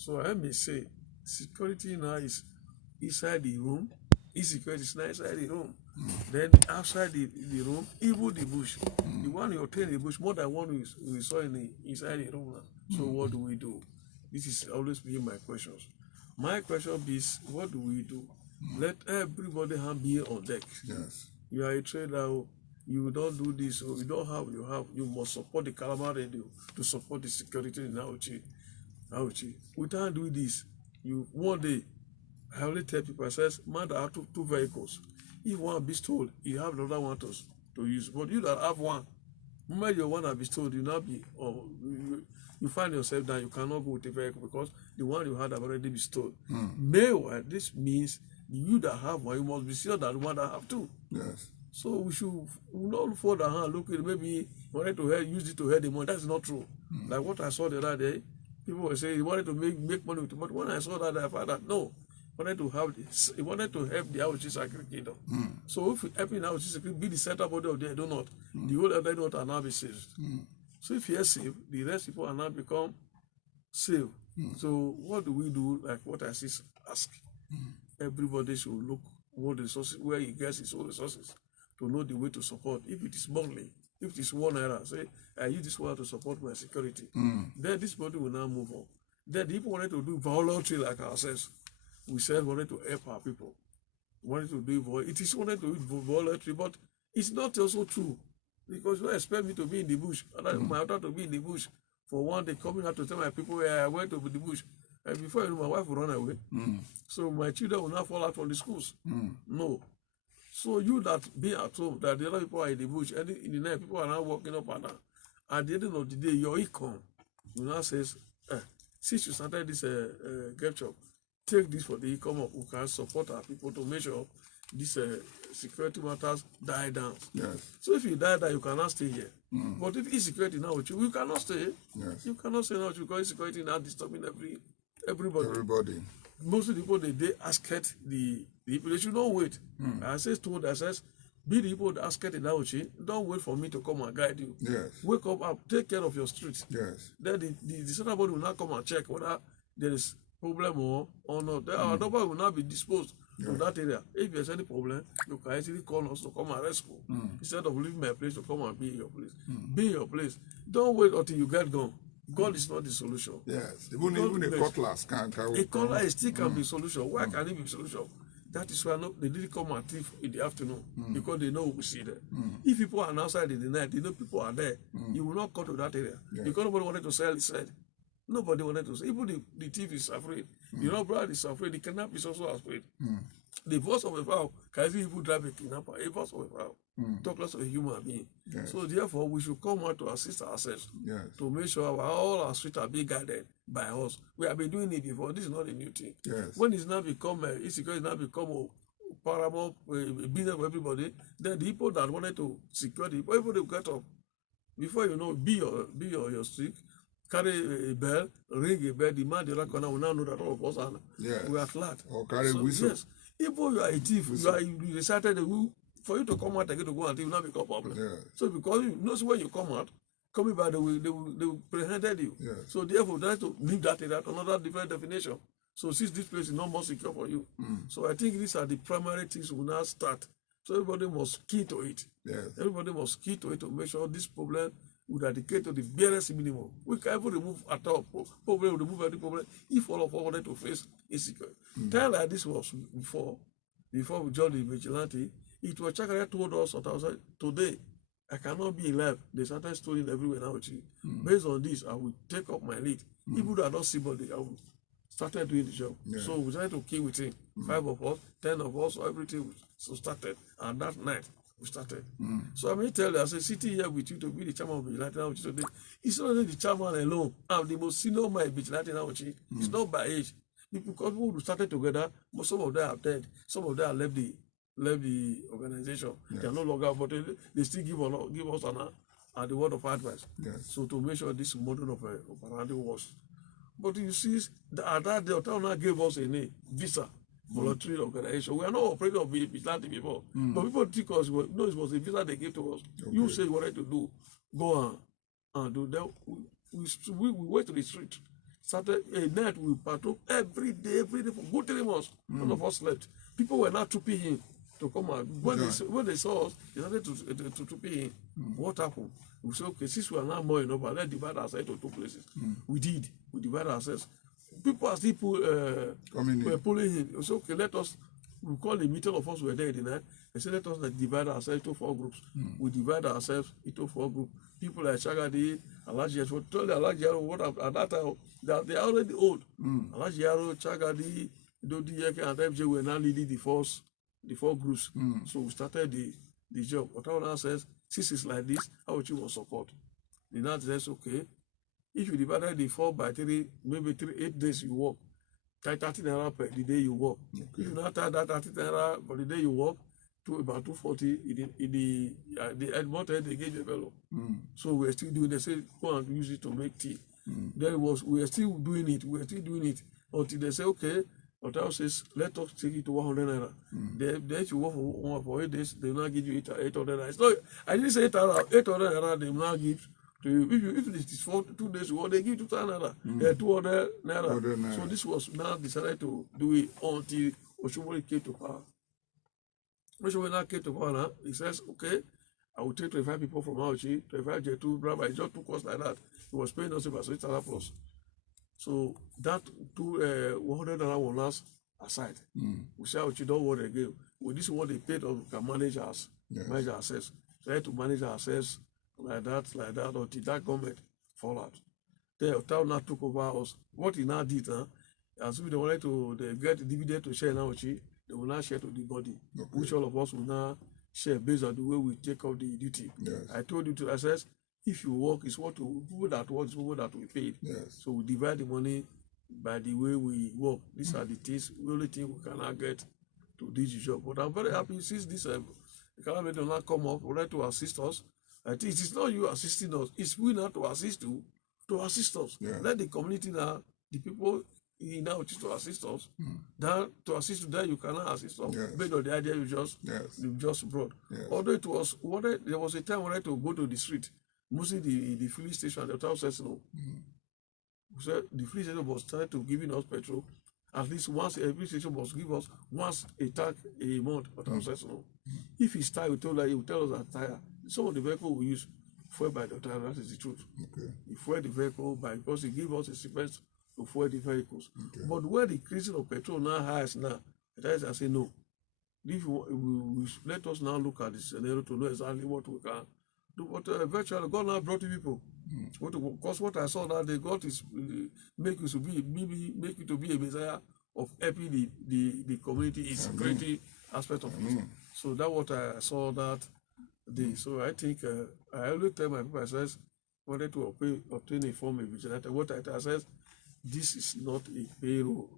So I may say security now is inside the room, insecurity is not inside the room. Then outside the room, even the bush. The one you obtain in the bush, more than one we saw inside the room now. So what do we do? This is always be my questions. My question is, what do we do? Let everybody be on deck. Yes. You are a trader, you don't do this, or you don't have, you must support the Calabar Radio to support the security in Auchi. Without doing this, one day, I only tell people, I says, man that have two vehicles. If one be stole, you have another one to use. But you that have one, when your one that be stole, you not be, or you find yourself that you cannot go with the vehicle because the one you had have already been stolen. Meanwhile, this means you that have one, you must be sure that the one that have two. Yes. So we should not fall the hand, look at maybe wanted to use it to help the money. That's not true. Like what I saw the other day, people were saying he wanted to make money with it. But when I saw that, I found that no. He wanted to help the Auchi Sacred Kingdom. So if helping Auchi Sacred be the center body of the do not, the whole other not are now be saved. So if you are saved, the rest people are now become saved. So what do we do? Like what I ask. Everybody should look what resources, where he gets his own resources to know the way to support. If it is monthly, if it is 1 naira, say I use this one to support my security. Then this body will now move on. Then the people wanted to do voluntary like ourselves. We said wanted to help our people. Wanted to do it is wanted to do voluntary, but it's not also true. Because you don't expect me to be in the bush. My daughter to be in the bush for one day coming out to tell my people where I went to the bush. And before you know, my wife will run away. So my children will not fall out from the schools. No. So you that be at home, that the other people are in the bush, and in the night people are now walking up and down. At the end of the day, your income, you now says, since you started this gift shop, take this for the income of who can support our people to make sure this security matters die down. Yes. So if you die down, you cannot stay here. But if insecurity now with you cannot stay. Yes. You cannot stay now because insecurity now disturbing everybody. Most of the people they ask the people, they should not wait. I says be the people that ask it now, don't wait for me to come and guide you. Yes. Wake up, take care of your street. Yes. Then the center body will not come and check whether there is problem or not. Our nobody will not be disposed to that area. If there's any problem, you can easily call us to come and rescue. Instead of leaving my place to come and be in your place. Be in your place. Don't wait until you get gone. God is not the solution. Yes. Even a cutlass can carry. A cutlass still can be solution. Why can it be solution? That is why they didn't come and thief in the afternoon because they know we see there. If people are outside in the night, they know people are there. You will not come to that area because nobody wanted to sell his head. Nobody wanted to sell. Even the thief is afraid. The robber is afraid. The kidnapper is also afraid. The voice of a fowl can see people drive a kidnapper. A voice of a fowl. Talk less of a human being. Yes. So therefore, we should come out to assist ourselves to make sure all our streets are being guided by us. We have been doing it before. This is not a new thing. Yes. When it's now become insecurity, now become a paramount business for everybody, then the people that wanted to secure the people will get up. Before you know, be your street, carry a bell, ring a bell, the man the other corner will now know that all of us are we are flat. Or carry whistle. Yes. If you are a thief, you recited the rule. For you to come out again to go and it will not become a problem. So because you know when you come out, coming by the way, they will presented you. So therefore they have to leave that area to another different definition. So since this place is not more secure for you. So I think these are the primary things we now start. So everybody must key to it. Everybody must key to it to make sure this problem will eradicate to the barest minimum. We can even remove at all problem, remove any problem if all of us wanted to face insecurity. Time like this was before we joined the vigilante. It was Chakara told us today, I cannot be alive. They started stealing everywhere now. Based on this, I will take up my lead. Even though I don't see body, I will start doing the job. So we tried to kill with him. 5 of us, 10 of us, everything so started. And that night, we started. So I may tell you, I say, sitting here with you to be the chairman of Vigilante now today, it's not only the chairman alone. I'm the most senior my Vigilante now. It's not by age. Because people who started together, some of them are dead. Some of them have left the organization. They are no longer, but they still give us the word of advice. So to make sure this model of operandi works. But you see, at that day, Otana gave us a visa, voluntary organization. We are not operating of vigilante before. But people think us, no, it was a visa they gave to us. You say you wanted to do, go on and do that. We went to the street, started a night we patrol every day for good 3 months. None of us slept. People were not trooping in to come out. When they saw us, they started to troop in. What happened? We said, okay, since we are now more in number, let's divide ourselves to 2 places. We did. We divided ourselves. People are still pulling in. We said, okay, we called a meeting of us who were there in the night. They said, let us divide ourselves into 4 groups. We divide ourselves into 4 groups. People like Chagadi, Alaji Yaro, told Alaji Yaro what at that time, that they are already old. Alaji Yaro, Chagadi, Dodi Yeke, and FJ were now leading the 4 groups. So we started the job. What now says, since it's like this, how would you want support? The now says, okay, if you divided the 4 by 3, maybe 8 days you work, 30 naira per the day you work. Okay. If you not that 30 naira for the day you work, to about 240 in the month they gave you a fellow. So we're still doing. They say go and use it to make tea. We are still doing it. We are still doing it until they say okay. Hotel says let us take it to 100 naira. Then you work for 8 days. They will not give you 800 naira. So I didn't say 800 naira. They will not give to you. If it is for 2 days, they give 200 naira. 200 naira. So this was now decided to do it until Oshomole came to power. When I came to power, he says, okay, I will take 25 people from Auchi, 25 J2, Brava. It just 2 costs like that. He was paying us about 600 plus. So that 100 was last aside. We say, Auchi, don't worry again. With this one they paid us, we can manage us, manage ourselves. So I had to manage ourselves like that, until that government fall out. The hotel now took over us. What he now did, as we wanted to get the dividend to share now, they will now share to the body, which all of us will now share based on the way we take up the duty. I told you I said, if you work, it's what people that work is people that we paid. So we divide the money by the way we work. These are the things, the only thing we cannot get to do the job. But I'm very happy since this economy does not come up, ready to assist us. I think it is not you assisting us, it's we now to assist you, to assist us. Let the community now, the people now to assist us. Then to assist you, then you cannot assist us based on the idea you just brought. Although it was there was a time when I had to go to the street, mostly the filling station. The hotel says no. So the filling station was trying to giving us petrol. At least once every station must give us once a tank a month. Hotel says no. If it's tired, he will tell us that tire. Some of the vehicle we use fuel by the hotel. That is the truth. He fuel the vehicle because he give us a stipend to fuel the vehicles. But where the increasing of petrol now highs now, I say no. If we let us now look at the scenario to know exactly what we can do. But eventually, God now brought people. Because what I saw that day, God is make you to be a Messiah of helping the community, is security aspect of it. So that's what I saw that day. So I think I always tell my people, I says, wanted to obtain a form of vigilante. What I says, this is not a payroll.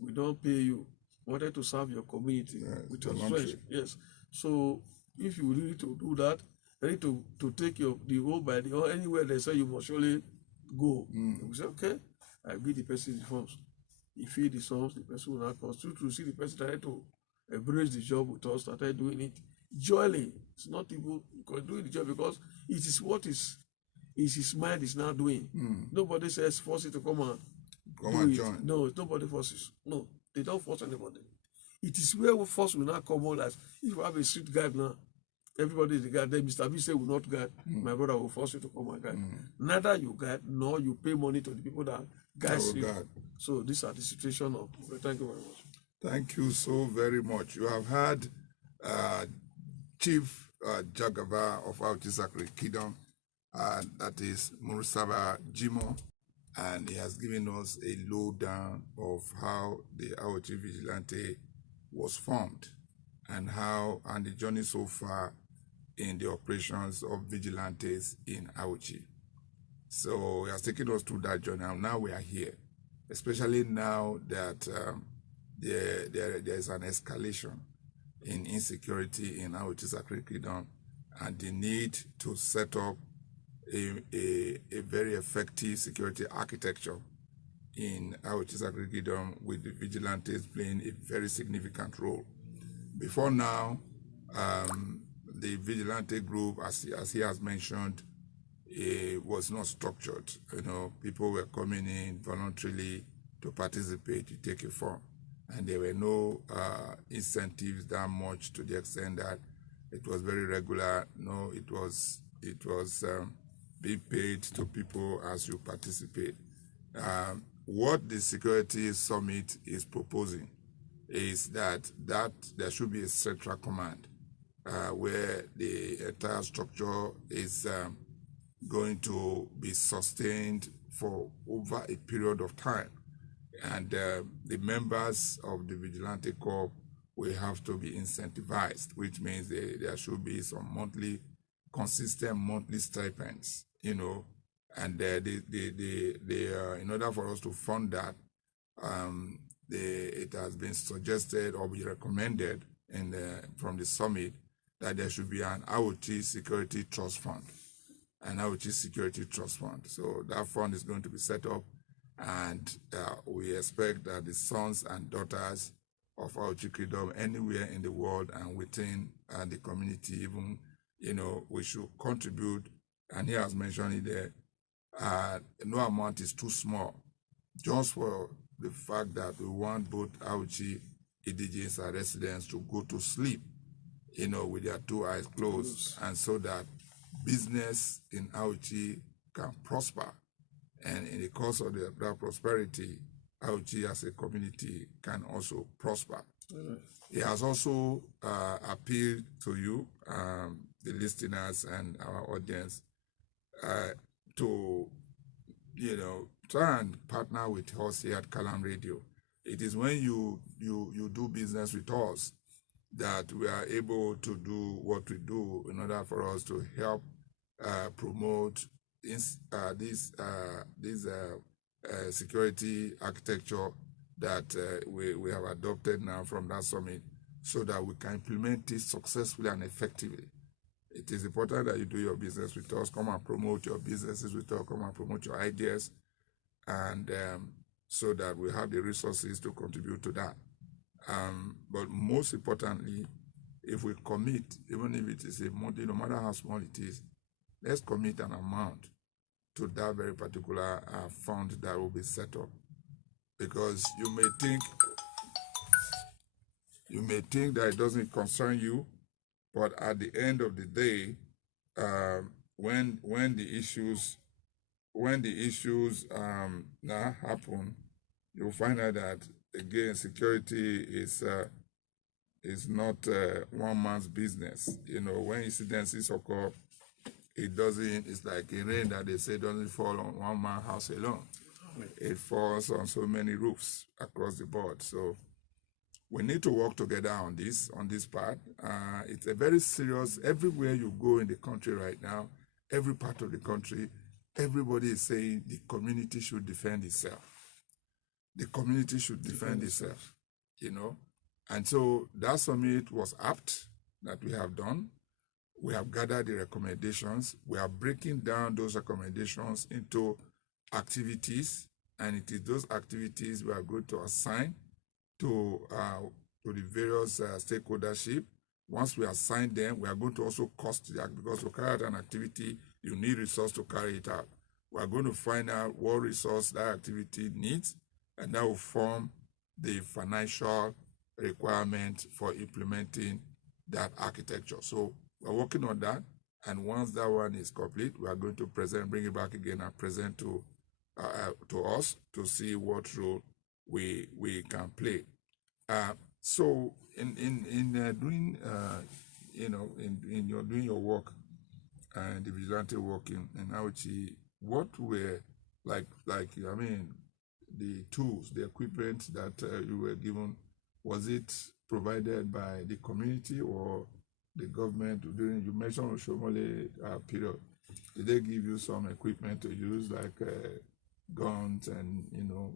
We don't pay you. Wanted to serve your community with your strength. So if you really to do that, ready to take the whole by the or anywhere they say you must surely go. We say, okay, I give the person the forms. He feed the sums, the person will not cost. To see the person try to embrace the job with us, started doing it joyfully. It's not even doing the job because it is what is his mind is now doing. Nobody says force it to come and join. No, nobody forces. No, they don't force anybody. It is where force will not come on as if you have a street guard now. Everybody is the guard. Then Mr. B say will not guard. My brother will force you to come and guard. Neither you guard nor you pay money to the people that guide you. So these are the situation of. Thank you very much. Thank you so very much. You have had Chief Jagaba of Auchi Sacred Kingdom, that is Murusaba Jimo, and he has given us a lowdown of how the Auchi Vigilante was formed and the journey so far in the operations of vigilantes in Auchi. So he has taken us through that journey, and now we are here, especially now that there is an escalation in insecurity in Auchi Sacred Kingdom, and the need to set up a very effective security architecture in Auchi Sacred Kingdom, with the vigilantes playing a very significant role. Before now, the vigilante group, as he has mentioned, was not structured. You know, people were coming in voluntarily to participate, to take a form. And there were no incentives that much, to the extent that it was very regular. No, it was being paid to people as you participate. What the Security Summit is proposing is that there should be a central command where the entire structure is going to be sustained for over a period of time. And the members of the Vigilante Corps will have to be incentivized, which means there should be some consistent monthly stipends, you know, and in order for us to fund that, it has been suggested or be recommended from the summit that there should be an IoT Security Trust Fund, So that fund is going to be set up, and we expect that the sons and daughters of IoT Freedom anywhere in the world and within the community, even, you know, we should contribute. And he has mentioned it there. No amount is too small, just for the fact that we want both IoT indigenes and residents to go to sleep, you know, with their two eyes closed, and so that business in IoT can prosper. And in the course of that prosperity, IoT as a community can also prosper. He has also appealed to you, the listeners and our audience, to, you know, try and partner with us here at Kalam Radio. It is when you do business with us that we are able to do what we do in order for us to help promote this security architecture that we have adopted now from that summit, so that we can implement it successfully and effectively. It is important that you do your business with us. Come and promote your businesses with us. Come and promote your ideas, and so that we have the resources to contribute to that. But most importantly, if we commit, even if it is a monthly, no matter how small it is, let's commit an amount to that very particular fund that will be set up. Because you may think that it doesn't concern you, but at the end of the day, when the issues now happen, you'll find out that, again, security is not one man's business. You know, when incidences occur, it's like a rain that they say doesn't fall on one man's house alone. It falls on so many roofs across the board. So we need to work together on this part. It's a very serious, everywhere you go in the country right now, every part of the country, everybody is saying the community should defend itself. The community should defend itself, you know. And so that summit was apt that we have done. We have gathered the recommendations. We are breaking down those recommendations into activities, and it is those activities we are going to assign to the various stakeholdership. Once we assign them, we are going to also cost that, because to carry out an activity, you need resource to carry it out. We are going to find out what resource that activity needs, and that will form the financial requirement for implementing that architecture. So we're working on that, and once that one is complete, we are going to bring it back again and present to us to see what role we can play. So in doing doing your work and the vigilante work in IoT, what were the tools, the equipment that you were given? Was it provided by the community or the government? During, you mentioned Oshomole period, did they give you some equipment to use, like guns? And, you know,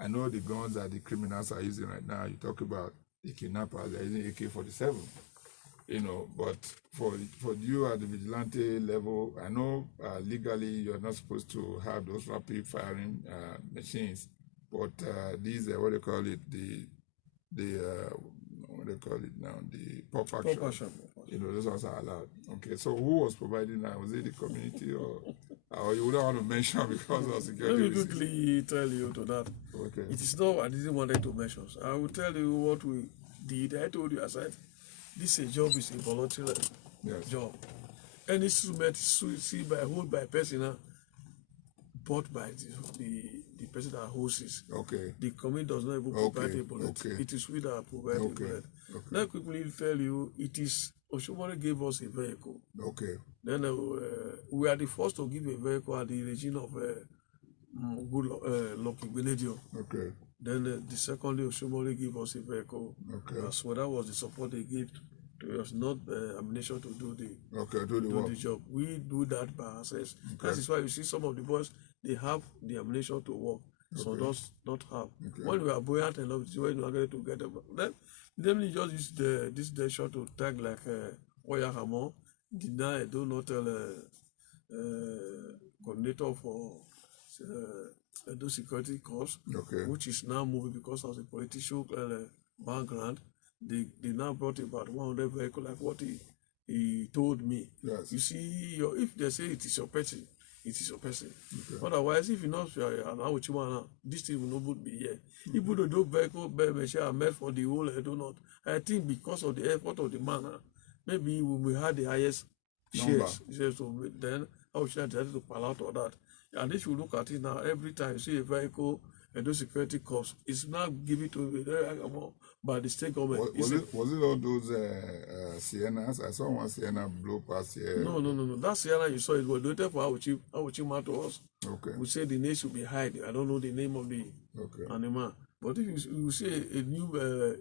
I know the guns that the criminals are using right now. You talk about the kidnappers, they're using AK-47, you know, but for you at the vigilante level, I know legally you're not supposed to have those rapid firing machines, but these are what they call it, what they call it now, the pop action. You know, those ones are allowed. Okay, so who was providing that? Was it the community or Or you wouldn't want to mention because of security reasons? Let me quickly tell you to that. Okay. It is not, I didn't want to mention. I will tell you what we did. I told you, I said, this job is a voluntary job. Any instrument hold by person, bought by the person that hosts it. Okay. The committee does not even provide a bullet. Okay. It is we that provide a bullet. Okay. Let me quickly tell you, it is Oshomole gave us a vehicle. Okay. Then we are the first to give a vehicle at the region of Lucky Benedio. Okay. Then the secondly, Oshomole gave us a vehicle. Okay. So that was the support they gave to us, not ammunition to do the job. We do that by ourselves. Okay. That is why you see some of the boys, they have the ammunition to work. Okay. So does not have. Okay. When we are buoyant enough, when we are going to get them, then we just use this shot to tag like Oya Hamon. Deny, do not tell coordinator for those security corps, okay, which is now moving because of the political background. They now brought about 100 vehicles, like what he told me. Yes. You see, if they say it is your person, it is your person. Okay. Otherwise, if you know this thing will not be here. Even though those vehicles are made for the whole, I do not. I think because of the effort of the man, maybe we had the highest shares. So then I would decided to pull out all that. And if you look at it now, every time you see a vehicle and those security costs, it's now given to by the state government. Was it all those Siennas? I saw one Sienna blow past here. No. That Sienna you saw, it was donated for Auchi to us. Okay. We say the name should be hide. I don't know the name of the animal. But if you see a new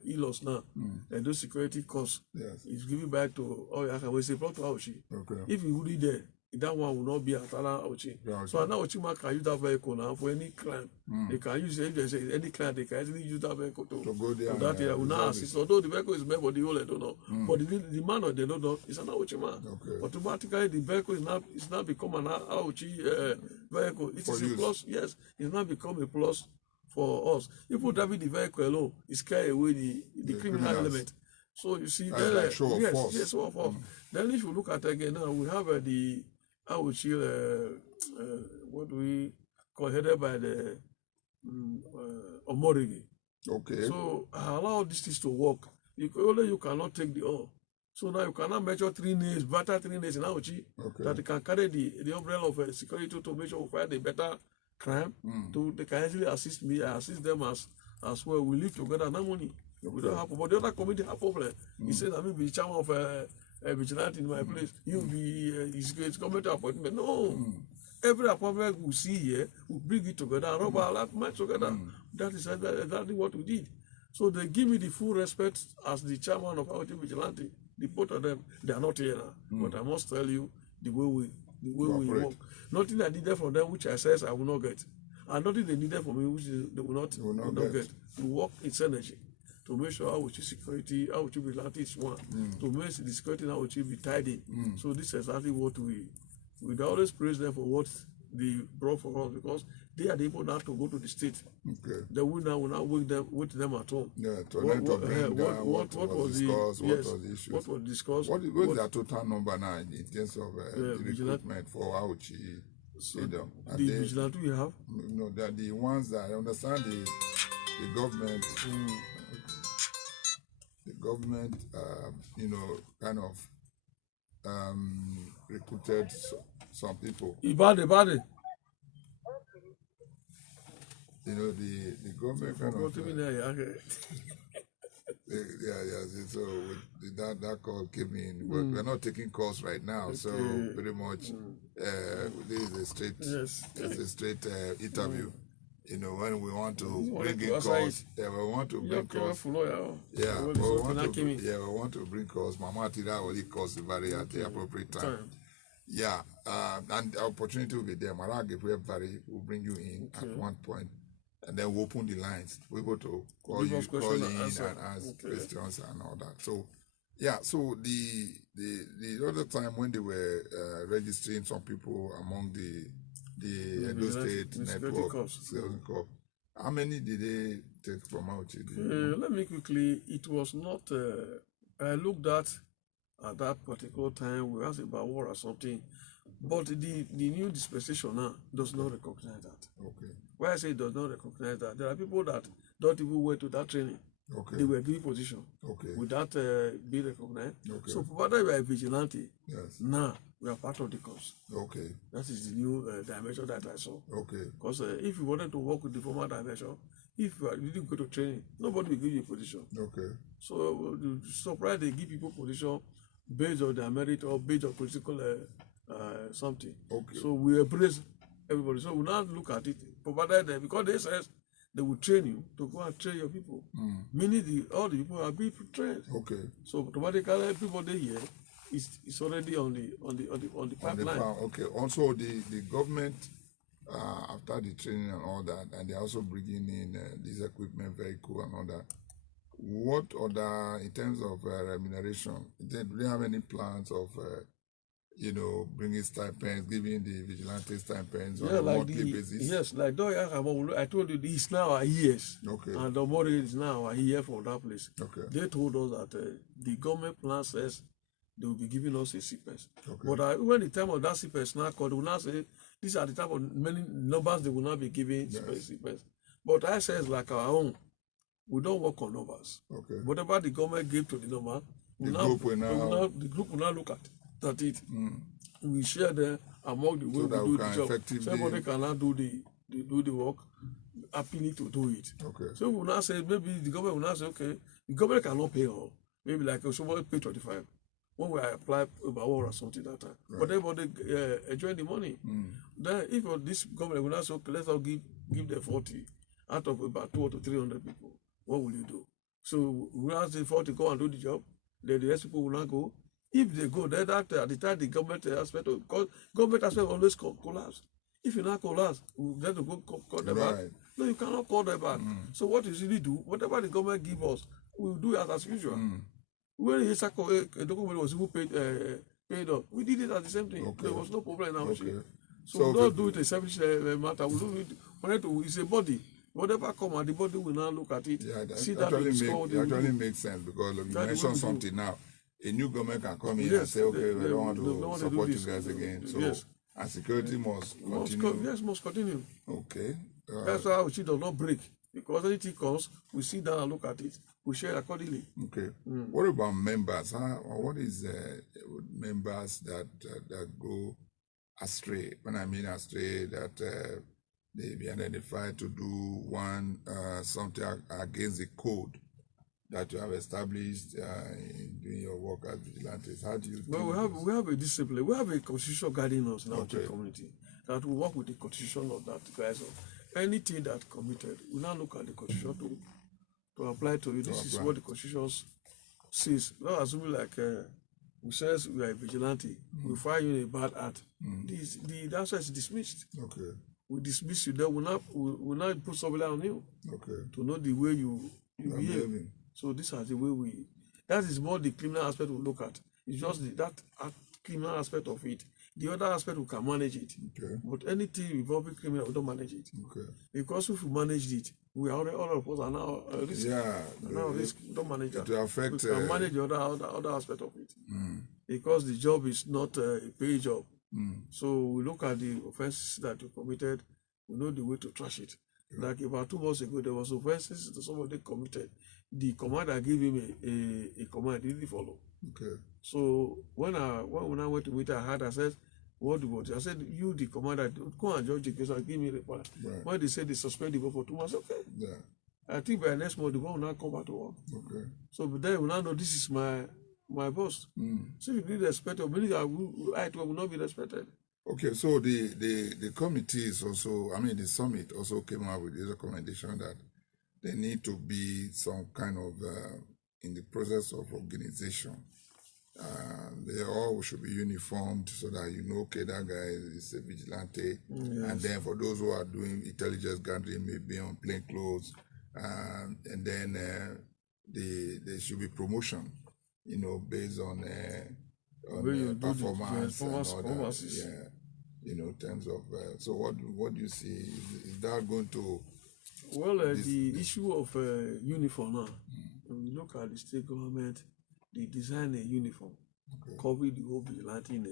ELOS now, and those security costs, yes, it's given back to we say brought to Auchi. Okay. If you would there, that one will not be at Auchi. Yeah, okay. So now Auchi can use that vehicle now for any crime. They can use it, if there's any crime, they can easily use that vehicle to go there. To that area will now assist. Although the vehicle is meant for the whole, I don't know. But the man or they don't know, it's an Auchi man. Okay. Automatically the vehicle is now become an Auchi vehicle. It is a plus, yes, it's now become a plus for us. If we driving the vehicle alone, it carry away the criminal element. So you see, then like show of force. Yes, show of force. Then if you look at again now, we have the what do we call, headed by the Omorigi. Okay. So allow these things to work. You cannot take the all. So now you cannot measure 3 names, better 3 names in Auchi, that they can carry the umbrella of security to make sure we find a better crime. They can easily assist me, I assist them as well. We live together, no money. We don't have, but the other committee have problem. He said, I may be chairman of vigilante in my place. You be his government appointment. No. Every appointment we see here, we bring it together and rub our life minds together. That is exactly what we did. So they give me the full respect as the chairman of our vigilante. The both of them, they are not here now. But I must tell you the way we work. Nothing I needed from them which I says I will not get. And nothing they needed from me which they will not get. To work in synergy. To make sure our security, our vigilante is one. To make the security now be tidy. So this is exactly what we always praise them for what they brought for us, because they are the people now to go to the state. Okay. They will now wait them at home. Yeah, to what was discussed, what was the issue? What was discussed? What is their total number now in terms of recruitment for Auchi? So the vigilante we have? No, they are the ones that I understand the government. The government, kind of recruited some people. Ibade. The government kind of. So that call came in, but we're not taking calls right now. Okay. So pretty much, this is a straight interview. When we want to bring in calls, we want to bring calls. We want to bring calls. Mama Tira already calls the Valley at the appropriate time. Yeah, and the opportunity will be there. Marag Valley will bring you in at one point, and then we'll open the lines. We're able to call in and ask questions and all that. So, yeah. So the other time when they were registering some people among the Edo State Network, how many did they take from Auchi? Let me quickly, it was not, I looked at that particular time, we asked about war or something. But the new dispensation now does not recognize that. Okay. Why I say it does not recognize that, there are people that don't even went to that training. Okay. They were given position without being recognized. Okay. So provided we are a vigilante, now we are part of the course. Okay. That is the new dimension that I saw. Okay. Because if you wanted to work with the former dimension, if you didn't go to training, nobody will give you a position. Okay. So surprised they give people position based on their merit or based on political something. Okay. So we embrace everybody. So we now look at it, provided because they says they will train you to go and train your people. Meaning all the people are being trained. Okay. So automatically everybody here is already on the pipeline. Okay. Also the government after the training and all that, and they're also bringing in this equipment vehicle and all that. What other, in terms of remuneration, do they have any plans of bringing stipends, giving the vigilante stipends on a monthly basis? Yes, like I told you, it's now our years. Okay. And the money is now our year from that place. Okay. They told us that the government plan says they will be giving us a CPS. Okay. But when the time of that CPS now called, they will now say these are the type of many numbers they will not be giving CPS. But I says like our own, we don't work on numbers. Okay. Whatever the government gave to the number, the group will now look at it. We share them among the way we do the job. Somebody cannot do the work, happily to do it. Okay. So we will now say, maybe the government will now say, okay, the government cannot pay all. Maybe like somebody pay 25. When we apply about or something that time. Right. But everybody enjoy the money. Then if this government will now say, okay, let's all give them 40 out of about 200 to 300 people. What will you do? So we ask the 40 go and do the job. Then the rest people will not go. If they go, then at the time the government aspect, because government aspect always collapse. If you not collapse, we have to go call them back. No, you cannot call them back. So what you really do, whatever the government give us, we will do it as usual. When a document was even paid up, we did it as the same thing. Okay. There was no problem in our machine. So we don't do it a selfish matter. We do it. It's a body. Whatever come out, the body will now look at it. Yeah, that actually makes sense because you mentioned something now. A new government can come in and say, okay, we don't want to support you guys again. So, and security must continue. Must continue. Okay. That's why our does not break. Because anything comes, we sit down and look at it. We share accordingly. Okay. What about members? What is members that go astray? When I mean astray, that they be identified to do something against the code that you have established in doing your work as vigilantes. How do you? Well, we have a discipline. We have a constitution guiding us in our community that we work with the constitution of that guys. Anything that committed, we now look at the constitution to apply to you. This is what the constitution says. Not assuming like we says we are a vigilante, we find you in a bad act. The answer is dismissed. Okay. We dismiss you. Then we not put somebody on you. Okay. To know the way you behave. So this is the way that is more the criminal aspect we look at. It's just that criminal aspect of it. The other aspect we can manage it. Okay. But anything involving criminal, we don't manage it. Okay. Because if we manage it, we are all of us are now risk. Yeah. Risk. We don't manage that. To affect. We can manage the other aspect of it. Because the job is not a pay job. So we look at the offenses that you committed. We know the way to trash it. Yeah. Like about 2 months ago, there was offenses that somebody committed. The commander gave him a command, he didn't follow. Okay. So when I went to meet her, I said, what do you want? I said, you, the commander, go and judge the case and give me a report. Right. When they said they suspend the vote for 2 months, okay. Yeah. I think by next month, the vote will not come back to work. Okay. So then we now know this is my boss. So if you need respect, meaning I will not be respected. Okay, so the committee is also, the summit also came out with this recommendation that there need to be some kind of, in the process of organization, they all should be uniformed so that okay, that guy is a vigilante. Yes. And then for those who are doing intelligence gathering, maybe on plain clothes, and then there should be promotion, based on performance and all that. Yeah, in terms of, so what do you see? Is that going to... Well, the issue of uniform now, when you look at the state government, they design a uniform, cover the whole vigilante in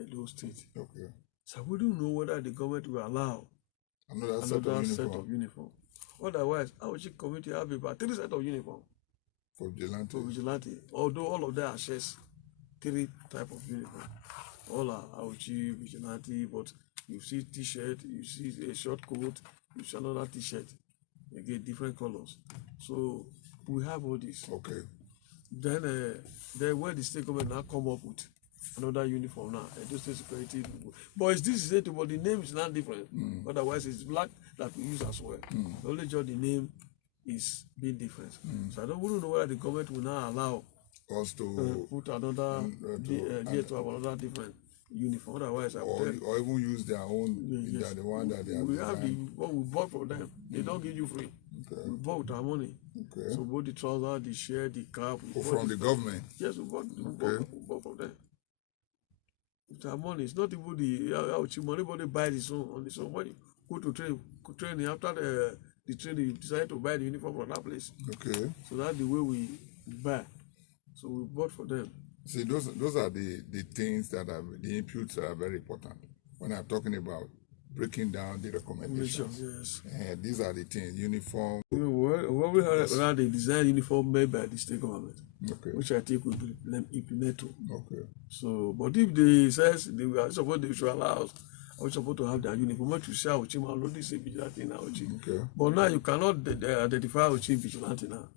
Edo State. Okay. So we don't know whether the government will allow another set of uniform. Otherwise, our community have about 3 sets of uniform for vigilante. Although all of them are shares 3 type of uniform. All are Auchi, vigilante, but you see t-shirt, you see a short coat, you see another t-shirt. Again, different colors. So we have all this. Okay. Then where the state government now come up with another uniform now, Edo State Security. But it's this is it, but the name is not different. Otherwise, it's black that we use as well. Only just the name is being different. So I don't know whether the government will now allow us to put another to have another different uniform. Otherwise, or even use their own. Yes. They are the one that they have. We have the what we bought from them. They don't give you free. Okay. We bought with our money. Okay. So both the trousers, the shirt, the cap. From the government. Yes, we bought from them. With our money, it's not even the money, but they buy this on this own. When you go to training after the training, you decide to buy the uniform from that place. Okay. So that's the way we buy. So we bought for them. See, those are the things that are the inputs that are very important when I'm talking about breaking down the recommendations. Yes. These are the things, uniform. When we had a design uniform made by the state government, okay, which I think we implement to. Okay. So, but if they says they are supposed to should allow us, I was supposed to have their uniform. What you say, Ochima, already say vigilante now, okay. But now you cannot identify Ochim vigilante now.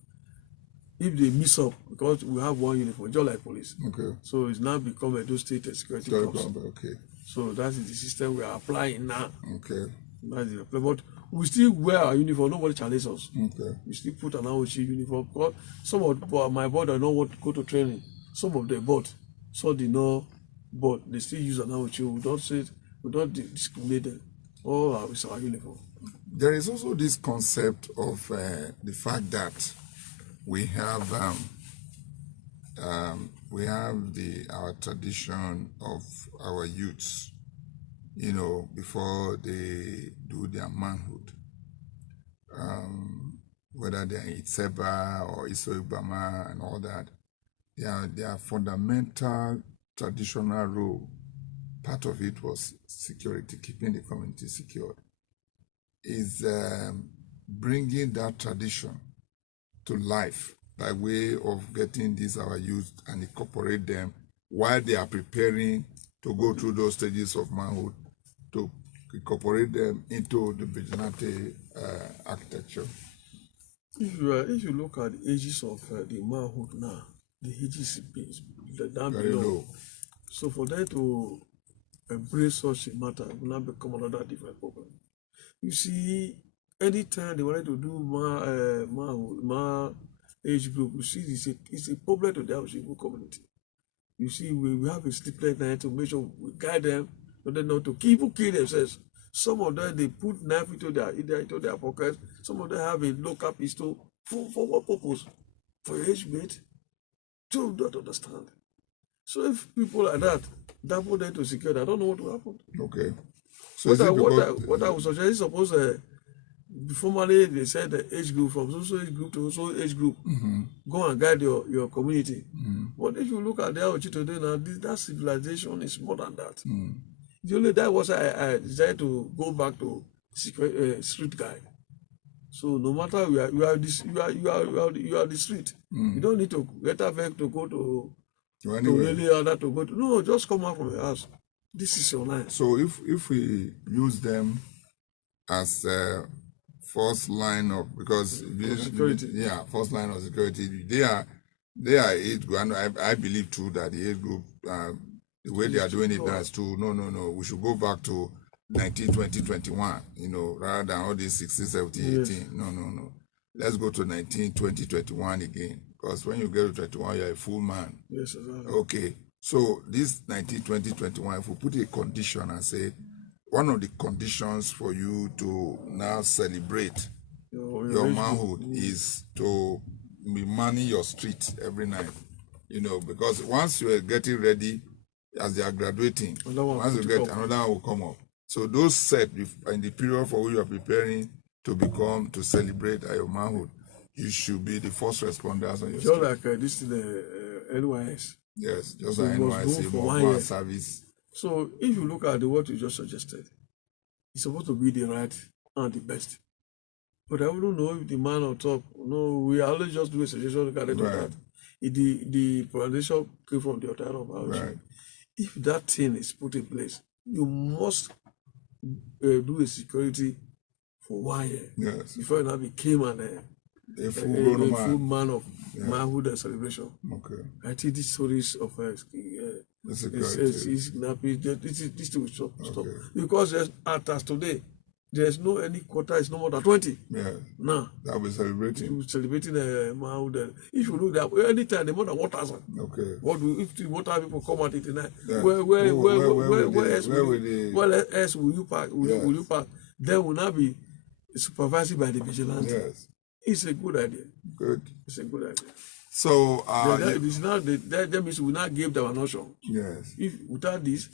If they mix up, because we have one uniform, just like police. Okay. So it's now become a state security corps. Okay. So that is the system we are applying now. Okay. That is the but we still wear our uniform. Nobody challenges us. Okay. We still put an Aochi uniform. Because some of my board don't want to go to training. Some of them bought, so they know, but they still use an Aochi. We don't discriminate them. All our uniform. There is also this concept of the fact that we have our tradition of our youths, before they do their manhood, whether they're in Itseba or Isoibama and all that, their fundamental traditional role, part of it was security, keeping the community secured, is bringing that tradition to life by way of getting our youth and incorporate them while they are preparing to go through those stages of manhood, to incorporate them into the vigilante architecture. If you look at the ages of the manhood now, the ages is down very low. So for them to embrace such a matter will not become another different problem. You see, anytime they wanted to do my age group, you see, it's a problem to the Aushibu community. You see, we have a sleepless night to make sure we guide them, but then not to kill themselves. Some of them, they put knife into their pockets. Some of them have a local pistol. For what purpose? For your age mate? You don't understand. So if people like that put them to secure, I don't know what will happen. Okay. So what I would suggest, suppose formally they said the age group from so age group to so age group, go and guide your community. But if you look at the Aochi today now, that civilization is more than that. The only that was I decided to go back to street guide. So no matter you are the street. You don't need to get a vehicle to go to really other to go to. No, just come out from your house. This is your line. So if we use them as first line of, because security. First line of security, they are age group, and I believe too that the age group, the way they are doing it now is too, no, we should go back to 19, 20, 21, rather than all these 16, 17, 18. No. Let's go to 19, 20, 21 again, because when you get to 21, you're a full man. Yes, exactly. Okay, so this 19, 20, 21, if we put a condition and say, one of the conditions for you to now celebrate your manhood is to be manning your street every night, because once you are getting ready, as they are graduating, once you get another one will come up. So those set in the period for which you are preparing to celebrate your manhood, you should be the first responders on your street. Just like this is the NYS. Yes, just like NYC, more service. So if you look at what you just suggested, it's supposed to be the right and the best. But I wouldn't know if the man on top, we always just do a suggestion regarding that. The presentation came from the authority of our right. If that thing is put in place, you must do a security for 1 year. Yes. Before you now became a full man of manhood and celebration. Okay. I think these stories of this will stop. Because as today, there's no any quota, it's no more than 20. Yeah. Now. That we're celebrating. We're celebrating manhood. If you look at anytime, the more than 1,000. Okay. If the water people come out at night, yeah. where else will you park? Will you park? Then will not be supervised by the vigilante. Yes. It's a good idea. Good. It's a good idea. So that means we not give them an option. Yes. If without this,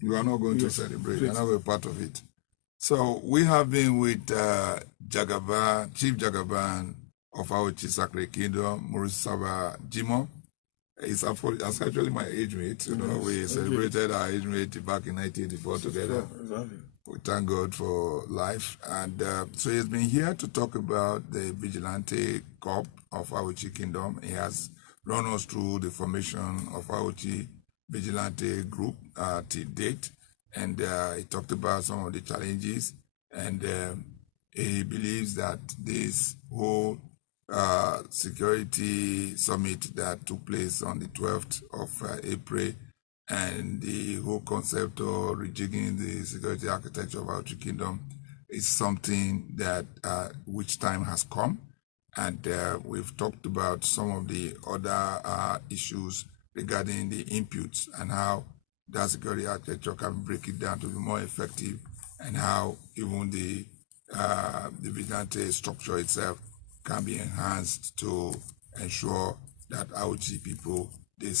you are not going to celebrate. You are not a part of it. So we have been with Chief Jagaban of our Sacred Kingdom, Murisaba Jimo. It's actually my age mate. We celebrated our age mate back in 1984 together. Exactly. We thank God for life. And so he's been here to talk about the Vigilante Corps of Auchi Kingdom. He has run us through the formation of Auchi Vigilante Group to date. And he talked about some of the challenges. And he believes that this whole security summit that took place on the 12th of April and the whole concept of rejigging the security architecture of our kingdom is something that which time has come. And we've talked about some of the other issues regarding the inputs and how that security architecture can break it down to be more effective, and how even the vigilante structure itself can be enhanced to ensure that Auchi people, they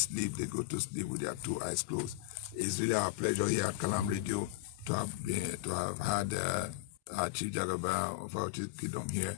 go to sleep with their 2 eyes closed. It's really our pleasure here at Kalam Radio to have had our Chief Jagaban of Auchi Kingdom here.